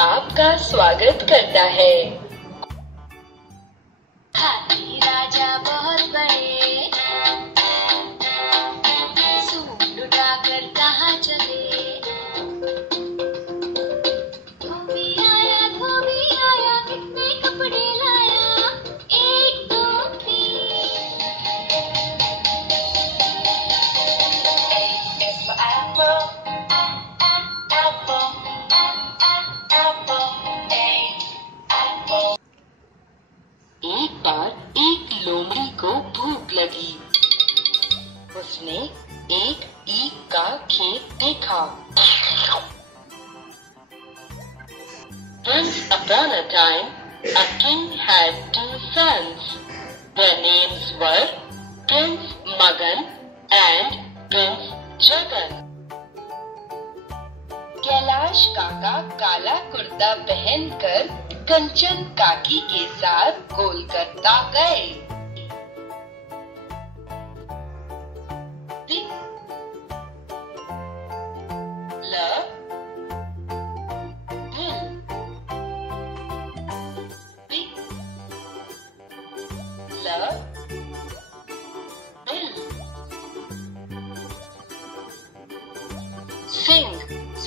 आपका स्वागत करता है। हाथी राजा बहुत बड़े, सूंड उठाकर कहाँ चले। धोबी आया, कितने कपड़े लाया, 1 2 3। एक बार एक लोमड़ी को भूख लगी। उसने एक ईख का खेत देखा। Once upon a time, a king had 2 sons. Their names were Prince Magan and Prince Jagan. Kailash काका काला कुर्ता पहनकर कंचन काकी के साथ कोलकाता गए। दिल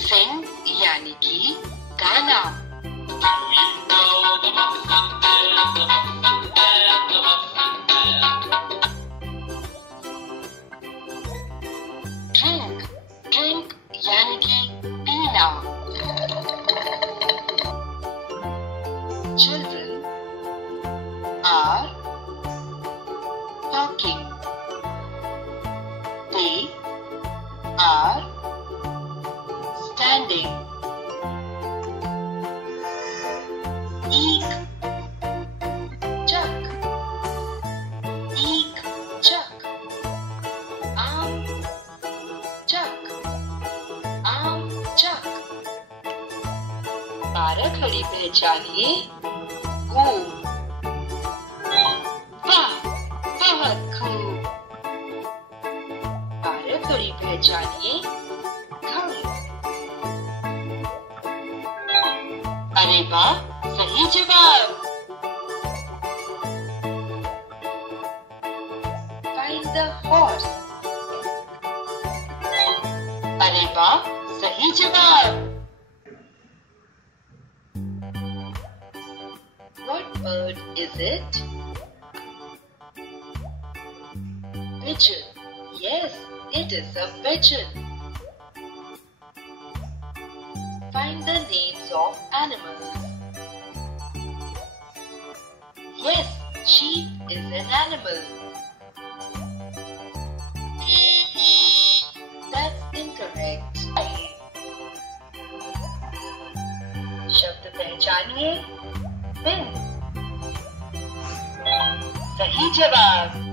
सिंग यानी कि गाना। ड्रिंक यानी कि पीना। Children are talking. They are standing. Eek, chuck. Eek, chuck. Chuck. Chuck. 12 घड़ी पहचानिए। गो। वाह, बहुत खूब। 12 घड़ी पहचानिए। घम। अरे वाह, सही जवाब। Find the horse. अरे वाह, सही जवाब। What bird is it? Pigeon. Yes, it is a pigeon. Find the names of animals. Yes, sheep is an animal. That's incorrect. शब्द पहचानिए। पेन। सही जवाब।